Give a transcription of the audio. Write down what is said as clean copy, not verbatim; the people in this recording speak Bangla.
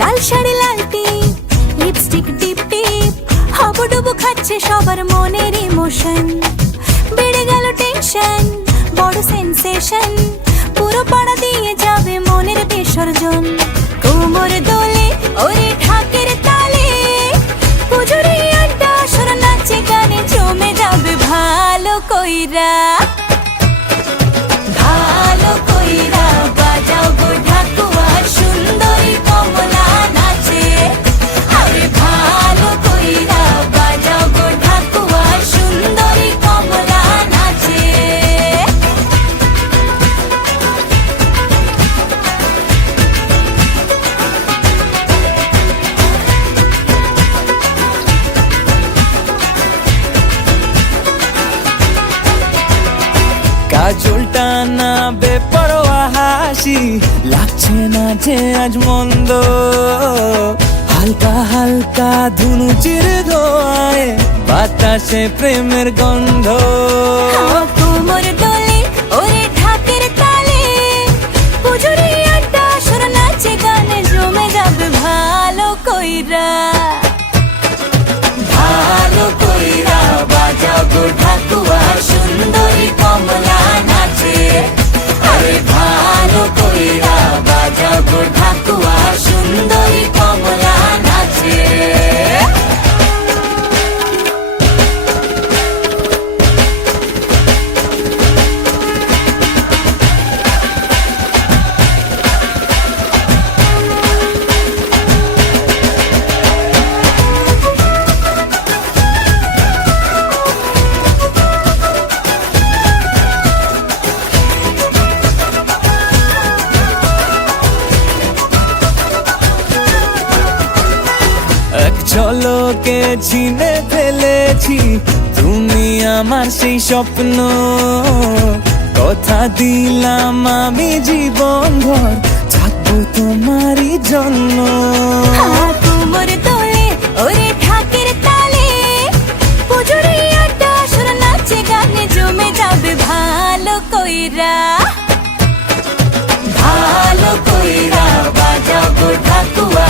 লাল শাড়ি লাল টিপ, লিপস্টিক টিপ টিপ, হাবুডুবু খাচ্ছে সবার মনের ইমোশন। বেড়ে গেল টেনশন, বড় সেন্সেশন, পুরো পাড়া দিয়ে যাবে মনের বিসর্জন। কোমর দোলে ওরে ঢাকের তালে, পুজোরে আড্ডা আসর নাচে গানে জমে যাবে ভালো কইরা। ভালো কইরা বাজাও গো ঢাকুয়া, সুন্দরী কমলা নাচে। আরে ভালো কইরা বাজাও গো ঢাকুয়া, সুন্দরী কমলা নাচে। কাজলটা না বেপরোয়া হাসি, লাগছে না যে আজ মন্দ। হালকা হালকা ধুনুচির ধোঁয়ায় বাতাসে প্রেমের গন্ধ। কোমর দোলে ওরে ঢাকের তালে, পুজোরে আড্ডা আসর নাচে গানে জমে যাবে ভালো কইরা। ভালো কইরা বাজাও গো ঢাকুয়া, সুন্দরী কমলা নাচে। আরে ভালো কইরা বাজাও গো ঢাকুয়া, সুন্দরী কমলা নাচে। এক ঝলকে চিনে ফেলেছি তুমি আমার সেই স্বপ্ন। কথা দিলাম আমি জীবন ভর থাকবো তোমারই জন্য। কোমর দোলে ওরে ঢাকের তালে, পুজোরে আড্ডা আসর নাচে গানে জমে যাবে ভালো কইরা। ভালো কইরা বাজাও গো ঢাকুয়া,